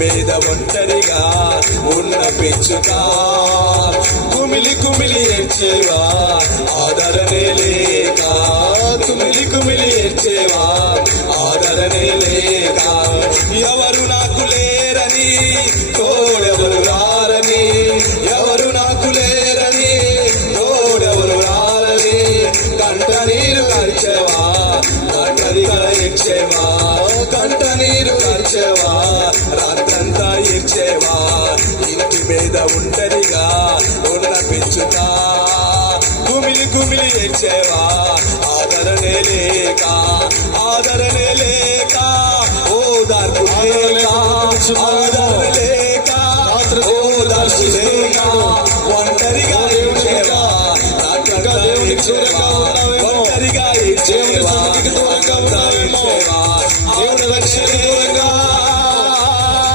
మీద ఒంటరిగా ఉన్న పిచ్చుక కుమిలి కుమిలి ఏడ్చేవా ఆదరణే లేక కుమిలి కుమిలి ఏడ్చేవా ఆదరణే లేక ఎవరు నాకు లేరని తోడెవరు రారని ఎవరు నాకు లేరని తోడెవరు రారని కంట నీరు కార్చేవా కంటదిగా ఇచ్చేవా కంట నీరు కార్చేవా రాత్రంతా ఇచ్చేవా ఇంటి మీద ఒంటరిగా ఉన్న పిచ్చుక కుమిలి కుమిలి ఇచ్చేవా ఆదరణే లేక ఆదరణే లేక ఓదార్పు లేక